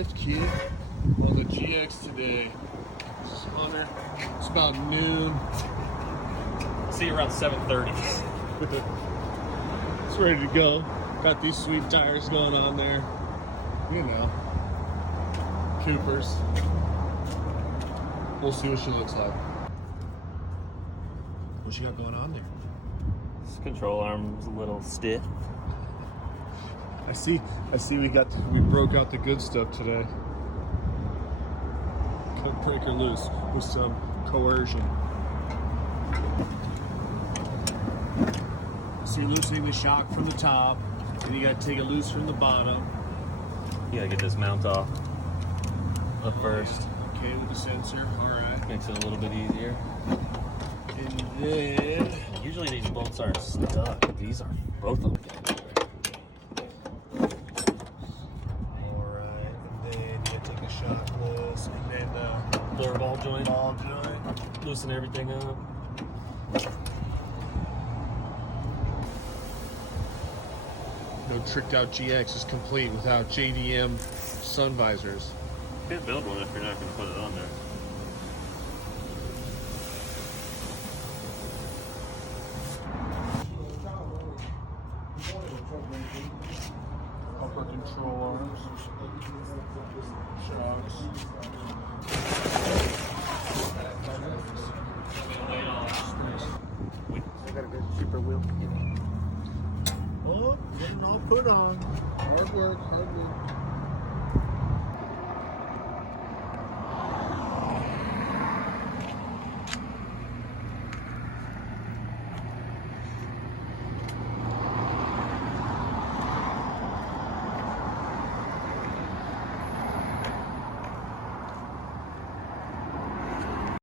shift, kid. On the GX today. It's about noon. See you around 7:30. It's ready to go. Got these sweet tires going on there. You know, Coopers. We'll see what she looks like. What you got going on there? This control arm's a little stiff. I see we broke out the good stuff today. Cut breaker loose with some coercion. So you're loosening the shock from the top, and you gotta take it loose from the bottom. You gotta get this mount off up first. Okay, with the sensor, alright. Makes it a little bit easier. And then... Usually these bolts aren't stuck. These are both of them. Alright, and then you gotta take the shock loose, and then Door ball joint. ball joint. Loosen everything up. No tricked out GX is complete without JDM sun visors. You can't build one if you're not going to put it on there. Upper control arms, shocks. I got a good super wheel. Oh, getting all put on. Hard work, hard work.